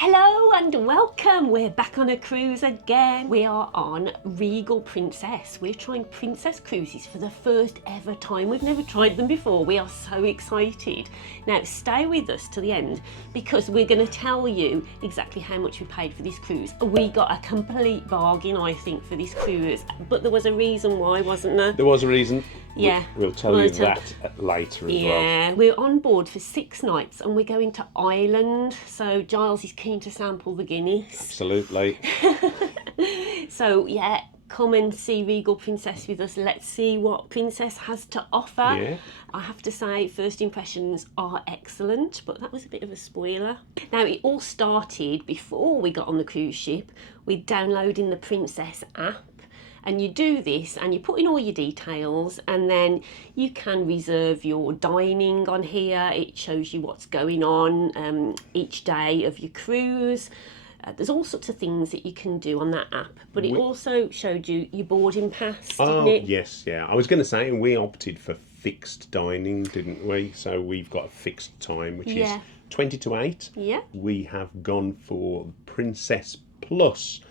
Hello and welcome. We're back on a cruise again. We are on Regal Princess. We're trying Princess cruises for the first ever time. We've never tried them before. We are so excited. Now stay with us to the end because we're going to tell you exactly how much we paid for this cruise. We got a complete bargain, I think, for this cruise, but there was a reason why, wasn't there? There was a reason. Yeah. We'll tell you that later as well. Yeah, we're on board for 6 nights and we're going to Ireland. So Giles is keen to sample the Guinness. Absolutely. So yeah, come and see Regal Princess with us. Let's see what Princess has to offer. Yeah. I have to say, first impressions are excellent, but that was a bit of a spoiler. Now, it all started before we got on the cruise ship with downloading the Princess app. And you do this and you put in all your details and then you can reserve your dining on here. It shows you what's going on each day of your cruise. There's all sorts of things that you can do on that app, but it also showed you your boarding pass, didn't it? Yes, yeah. I was going to say, we opted for fixed dining, didn't we? So we've got a fixed time, which is 20 to 8. Yeah. We have gone for Princess Plus,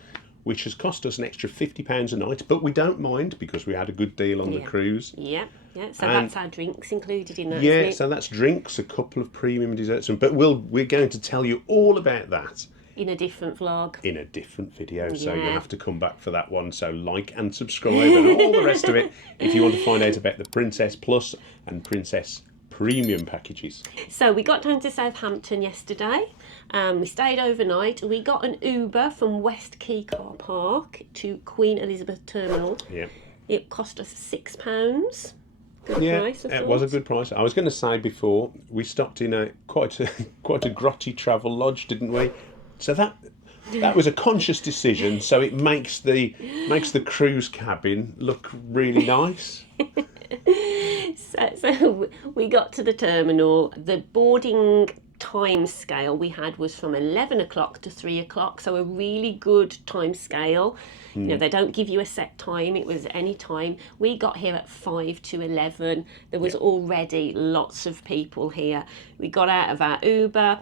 which has cost us an extra £50 a night, but we don't mind because we had a good deal on the cruise. Yeah. So that's our drinks included in that, Yeah, isn't it? so that's drinks, a couple of premium desserts, but we're going to tell you all about that in a different vlog. In a different video, so you'll have to come back for that one. So like and subscribe and all the rest of it if you want to find out about the Princess Plus and Princess Premium packages. So we got down to Southampton yesterday. We stayed overnight. We got an Uber from West Quay Car Park to Queen Elizabeth Terminal. Yeah. It cost us £6. Good price, I it thought. was a good price. I was going to say before, we stopped in a quite a grotty travel lodge, didn't we? So that was a conscious decision. So it makes the cruise cabin look really nice. So we got to the terminal. The boarding time scale we had was from 11 o'clock to 3 o'clock, so a really good time scale. You know, they don't give you a set time, it was any time. We got here at 5 to 11. There was already lots of people here. We got out of our Uber,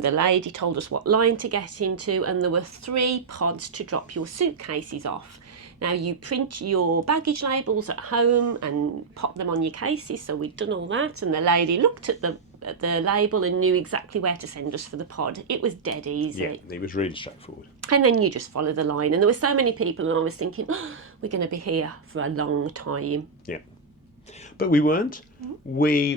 the lady told us what line to get into, and there were 3 pods to drop your suitcases off. Now, you print your baggage labels at home and pop them on your cases, so we'd done all that, and the lady looked at the label and knew exactly where to send us for the pod. It was dead easy. Yeah, it was really straightforward. And then you just follow the line, and there were so many people, and I was thinking, we're going to be here for a long time. Yeah. But we weren't. We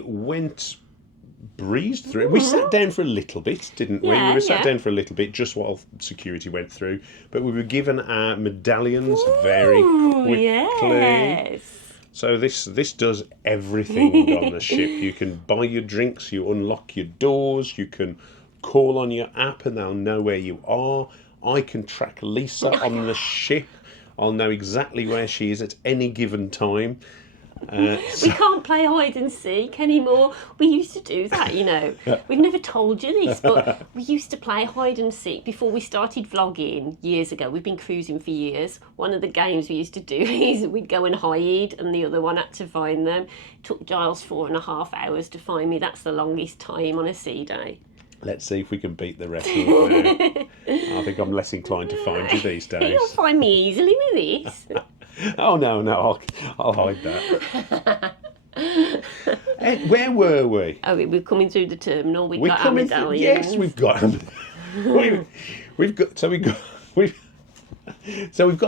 breezed through. We sat down for a little bit, didn't we? We were sat down for a little bit just while security went through. But we were given our medallions very quickly. Yes. So this does everything on the ship. You can buy your drinks, you unlock your doors, you can call on your app and they'll know where you are. I can track Lisa on the ship. I'll know exactly where she is at any given time. We can't play hide and seek anymore. We used to do that, you know. We've never told you this, but we used to play hide and seek before we started vlogging years ago. We've been cruising for years. One of the games we used to do is we'd go and hide and the other one had to find them. It took Giles 4.5 hours to find me. That's the longest time on a sea day. Let's see if we can beat the record now. I think I'm less inclined to find you these days. You'll find me easily with this. Oh, no, I'll hide that. Where were we? Oh, we're coming through the terminal. We've got our medallions. Yes, we've got them. we've got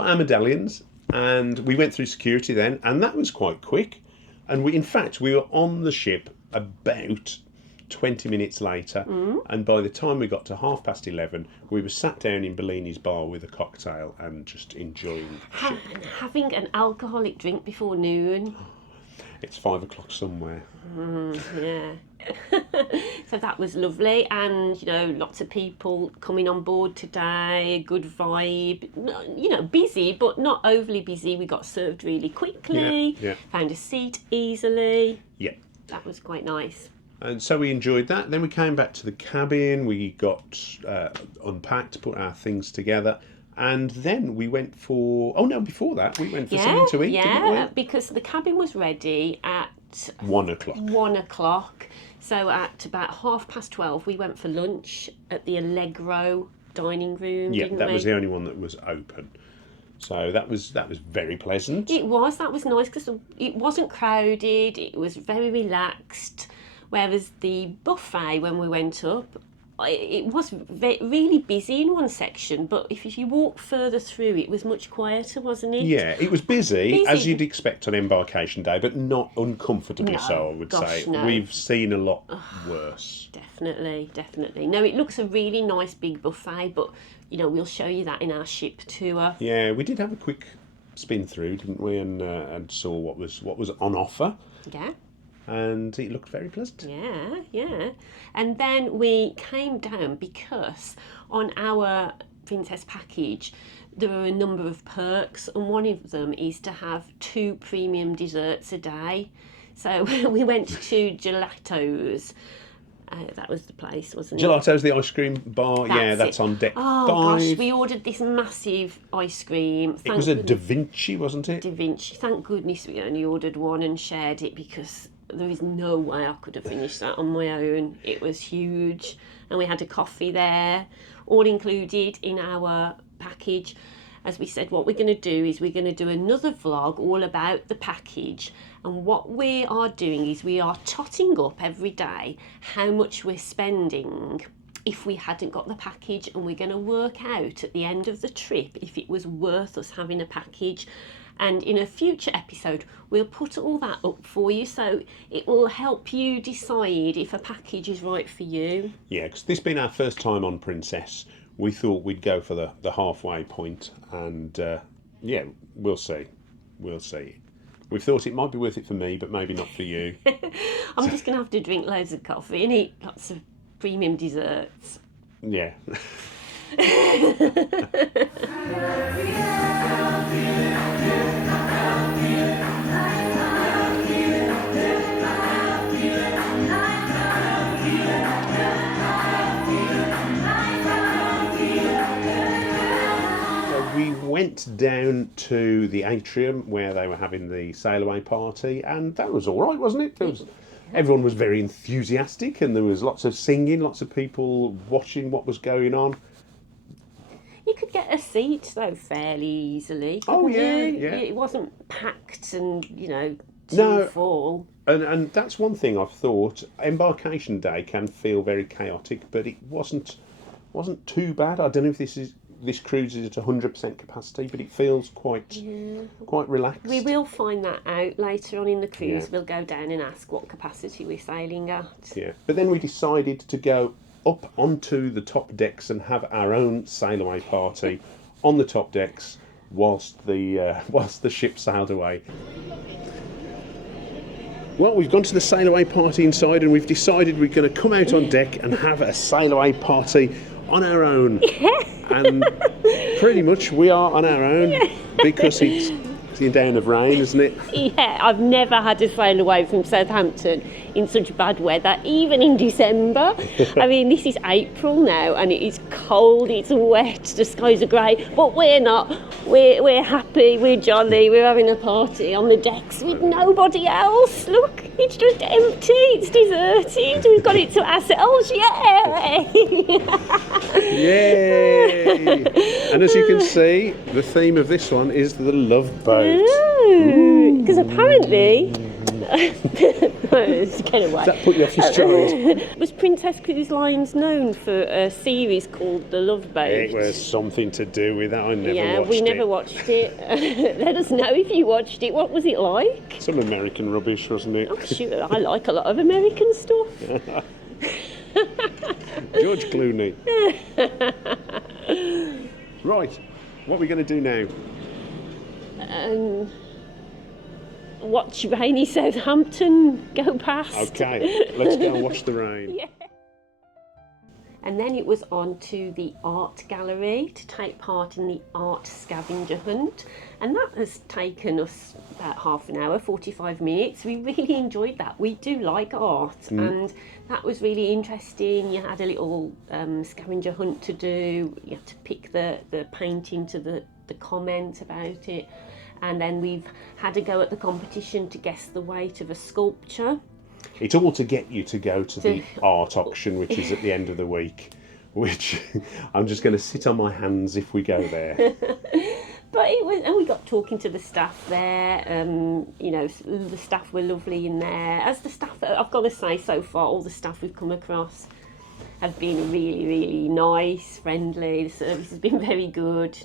our medallions, and we went through security then, and that was quite quick. And we were on the ship about 20 minutes later, and by the time we got to 11:30, we were sat down in Bellini's bar with a cocktail and just enjoying the ship. Having an alcoholic drink before noon. It's 5 o'clock somewhere. Yeah. So that was lovely, and you know, lots of people coming on board today, good vibe, you know, busy but not overly busy. We got served really quickly, found a seat easily. Yeah. That was quite nice. And so we enjoyed that. Then we came back to the cabin, we got unpacked, put our things together, and then we went for... Oh no, before that, we went for something to eat, didn't we? Yeah, because the cabin was ready at 1 o'clock. 1 o'clock. So at about 12:30, we went for lunch at the Allegro dining room. Yeah, didn't that we? was the only one that was open. So that was very pleasant. That was nice because it wasn't crowded, it was very relaxed. Whereas the buffet, when we went up, it was really busy in one section, but if you walk further through, it was much quieter, wasn't it? Yeah, it was busy, as you'd expect on Embarkation Day, but not uncomfortably so, I would say. No. We've seen a lot worse. Definitely. No, it looks a really nice big buffet, but we'll show you that in our ship tour. Yeah, we did have a quick spin through, didn't we, and saw what was on offer. Yeah. And it looked very pleasant. Yeah. And then we came down because on our Princess package there are a number of perks, and one of them is to have 2 premium desserts a day. So we went to Gelato's. That was the place, wasn't it? Gelato's the ice cream bar. That's on deck 5. Gosh, we ordered this massive ice cream. It was a Da Vinci, wasn't it? Da Vinci. Thank goodness we only ordered one and shared it, because there is no way I could have finished that on my own. It was huge. And we had a coffee there, all included in our package. As we said, what we're going to do is we're going to do another vlog all about the package. And what we are doing is we are totting up every day how much we're spending if we hadn't got the package, and we're going to work out at the end of the trip if it was worth us having a package. And in a future episode, we'll put all that up for you, so it will help you decide if a package is right for you. Yeah, because this being our first time on Princess, we thought we'd go for the halfway point, and we'll see. We thought it might be worth it for me, but maybe not for you. I'm just going to have to drink loads of coffee and eat lots of premium desserts. Yeah. We went down to the atrium where they were having the Sailaway Party, and that was all right, wasn't it? Everyone was very enthusiastic, and there was lots of singing, lots of people watching what was going on. You could get a seat though fairly easily. Oh yeah, you? yeah. It wasn't packed and too full. And that's one thing I've thought. Embarkation Day can feel very chaotic, but it wasn't too bad. I don't know if this cruise is at 100% capacity, but it feels quite relaxed. We will find that out later on in the cruise. Yeah. We'll go down and ask what capacity we're sailing at. Yeah, but then we decided to go up onto the top decks and have our own Sailaway Party on the top decks whilst the ship sailed away. Well, we've gone to the Sailaway Party inside, and we've decided we're going to come out on deck and have a Sailaway Party on our own. And pretty much we are on our own because it's the down of rain, isn't it? Yeah, I've never had to sail away from Southampton in such bad weather, even in December. I mean, this is April now, and it is cold, it's wet, the skies are grey, but we're not. We're happy, we're jolly, we're having a party on the decks with nobody else. Look, it's just empty, it's deserted, we've got it to ourselves, Yay! And as you can see, the theme of this one is the Love Boat. Because apparently... Get away. Does that put you off your stride? Was Princess Cruise Lines known for a series called The Love Boat? It was something to do with that. I never watched it. Yeah, we never watched it. Let us know if you watched it. What was it like? Some American rubbish, wasn't it? Oh, shoot, I like a lot of American stuff. George Clooney. Right, what are we going to do now? Watch rainy Southampton go past. Okay, let's go and watch the rain. Yeah. And then it was on to the art gallery to take part in the art scavenger hunt, and that has taken us about half an hour, 45 minutes. We really enjoyed that. We do like art, and that was really interesting. You had a little scavenger hunt to do. You had to pick the painting to the comment about it, and then we've had a go at the competition to guess the weight of a sculpture. It's all to get you to go to the art auction, which is at the end of the week, which I'm just going to sit on my hands if we go there. But it was, and we got talking to the staff there. You know, the staff were lovely in there. As the staff, I've got to say, so far, all the staff we've come across have been really, really nice, friendly. The service has been very good.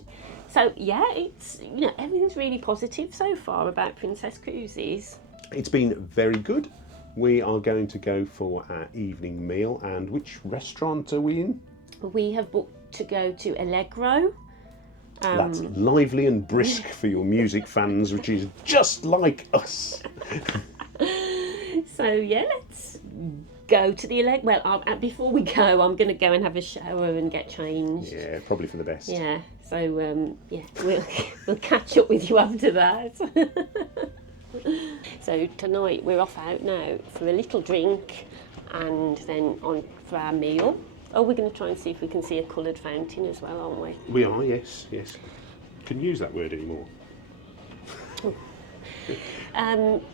So yeah, it's, you know, everything's really positive so far about Princess Cruises. It's been very good. We are going to go for our evening meal, and which restaurant are we in? We have booked to go to Allegro. That's lively and brisk for your music fans, which is just like us. So yeah, let's go to the Allegro. Well, before we go, I'm going to go and have a shower and get changed. Yeah, probably for the best. Yeah. So yeah, we'll catch up with you after that. So tonight we're off out now for a little drink, and then on for our meal. Oh, we're going to try and see if we can see a coloured fountain as well, aren't we? We are, yes. Can use that word anymore.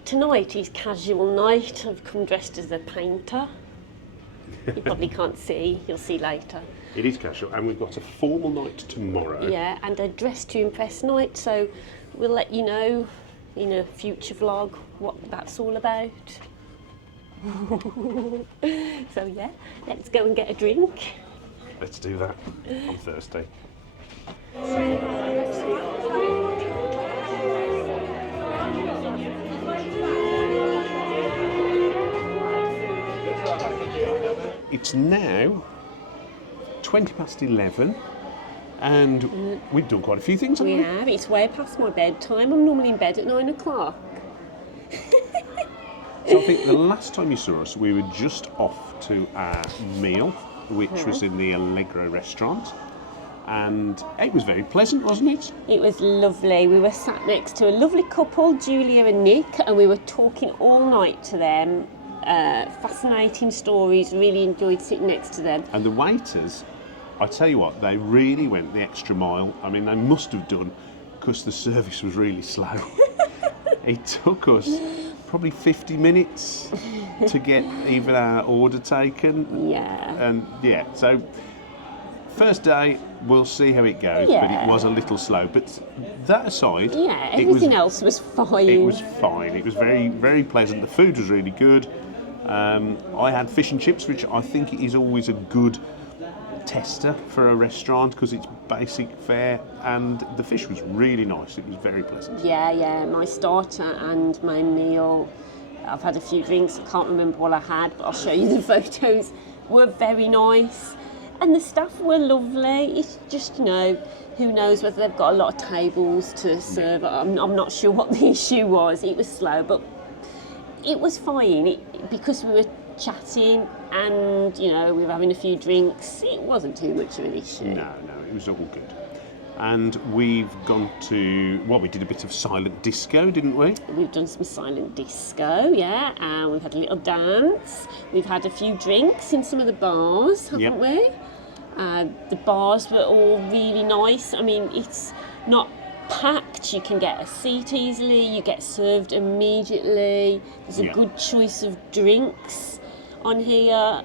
Tonight is casual night. I've come dressed as a painter. You probably can't see, you'll see later. It is casual, and we've got a formal night tomorrow. Yeah, and a dress to impress night, so we'll let you know in a future vlog what that's all about. So yeah, let's go and get a drink. Let's do that. I'm thirsty. It's now 11:20, and we've done quite a few things, haven't we? We have. It's way past my bedtime. I'm normally in bed at 9 o'clock. So I think the last time you saw us, we were just off to our meal, which was in the Allegro Restaurant, and it was very pleasant, wasn't it? It was lovely. We were sat next to a lovely couple, Julia and Nick, and we were talking all night to them. Fascinating stories. Really enjoyed sitting next to them. And the waiters, I tell you what, they really went the extra mile. I mean, they must have done, because the service was really slow. It took us probably 50 minutes to get even our order taken. Yeah. And yeah, so first day, we'll see how it goes, Yeah. but it was a little slow. But that aside, Yeah, everything else was fine. It was fine. It was very, very pleasant. The food was really good. I had fish and chips, which I think is always a good tester for a restaurant because it's basic fare, and the fish was really nice. It was very pleasant. Yeah, my starter and my meal. I've had a few drinks, I can't remember what I had, but I'll show you the photos. Were very nice, and the staff were lovely. It's just, you know, who knows whether they've got a lot of tables to serve. I'm not sure what the issue was. It was slow, but it was fine. Because we were chatting and, you know, we were having a few drinks, it wasn't too much of an issue. No, it was all good. And we've gone to, we did a bit of silent disco, didn't we? We've done some silent disco, yeah, and we've had a little dance. We've had a few drinks in some of the bars, haven't we? The bars were all really nice. I mean, it's not packed, you can get a seat easily, you get served immediately. There's a good choice of drinks on here.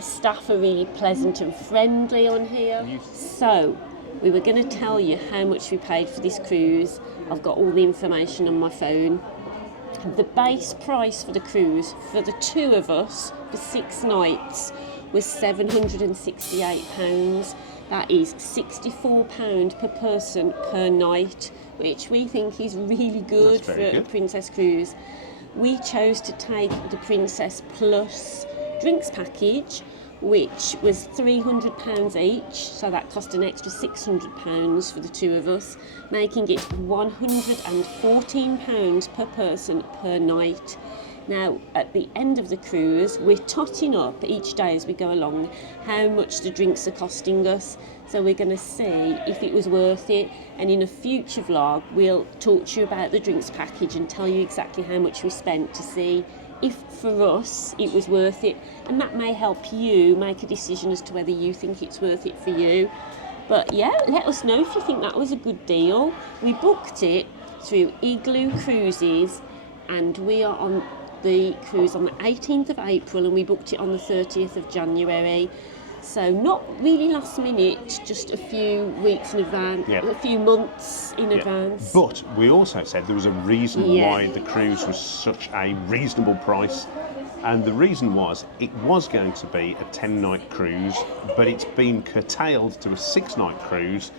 Staff are really pleasant and friendly on here. So, we were going to tell you how much we paid for this cruise. I've got all the information on my phone. The base price for the cruise, for the two of us, for 6 nights, was £768. That is £64 per person per night, which we think is really good for a Princess cruise. We chose to take the Princess Plus drinks package, which was £300 each, so that cost an extra £600 for the two of us, making it £114 per person per night. Now, at the end of the cruise, we're totting up each day as we go along how much the drinks are costing us. So we're going to see if it was worth it. And in a future vlog, we'll talk to you about the drinks package and tell you exactly how much we spent to see if, for us, it was worth it. And that may help you make a decision as to whether you think it's worth it for you. But yeah, let us know if you think that was a good deal. We booked it through Igloo Cruises, and we are on the cruise on the 18th of April and we booked it on the 30th of January. So not really last minute, just a few weeks in advance, a few months in advance. But we also said there was a reason why the cruise was such a reasonable price. And the reason was, it was going to be a 10-night cruise, but it's been curtailed to a 6-night cruise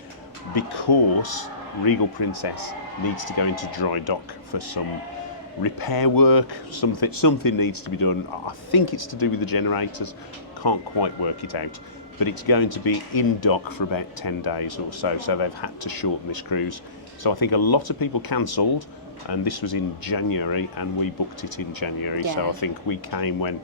because Regal Princess needs to go into dry dock for some repair work. Something needs to be done. I think it's to do with the generators. Can't quite work it out. But it's going to be in dock for about 10 days or so, so they've had to shorten this cruise. So I think a lot of people cancelled, and this was in January, and we booked it in January. So I think we came when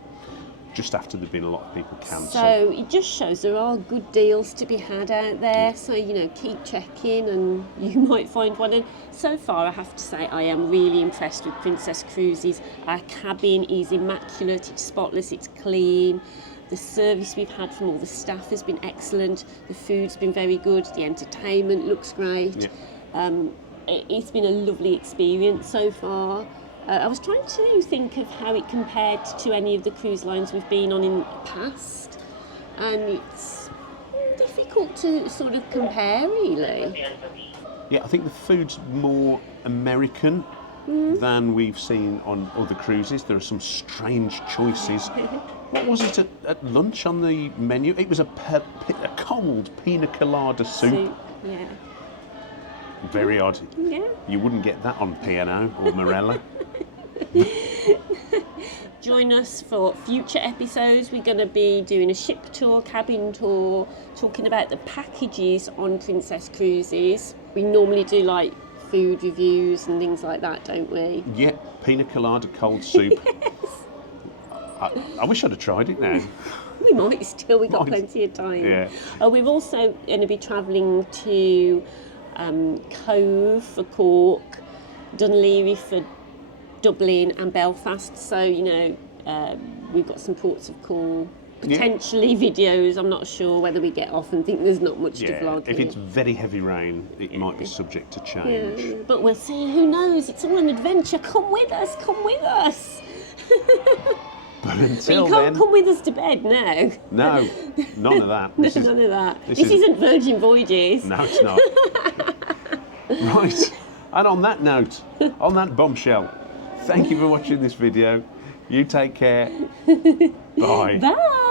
just after there'd been a lot of people cancel. So it just shows there are good deals to be had out there. So, you know, keep checking and you might find one. And so far, I have to say, I am really impressed with Princess Cruises. Our cabin is immaculate, it's spotless, it's clean. The service we've had from all the staff has been excellent. The food's been very good. The entertainment looks great. It's been a lovely experience so far. I was trying to think of how it compared to any of the cruise lines we've been on in the past, and it's difficult to sort of compare, really. Yeah, I think the food's more American than we've seen on other cruises. There are some strange choices. What was it at lunch on the menu? It was a cold pina colada soup. Yeah. Very odd. Yeah. You wouldn't get that on P&O or Morella. Join us for future episodes. We're going to be doing a ship tour, cabin tour, talking about the packages on Princess Cruises. We normally do like food reviews and things like that, don't we? Yeah, pina colada cold soup. I wish I'd have tried it now. We might still, we've got plenty of time. Yeah. We're also going to be travelling to Cobh for Cork, Dunleary for Dublin and Belfast. So, you know, we've got some ports of call, potentially videos. I'm not sure whether we get off and think there's not much to vlog. If it's very heavy rain, it might be subject to change. Yeah, but we'll see, who knows? It's all an adventure. Come with us, come with us. But But until you can't then, come with us to bed now. no, none of that. None of that. This isn't Virgin Voyages. No, it's not. Right, and on that note, on that bombshell, thank you for watching this video. You take care. Bye. Bye.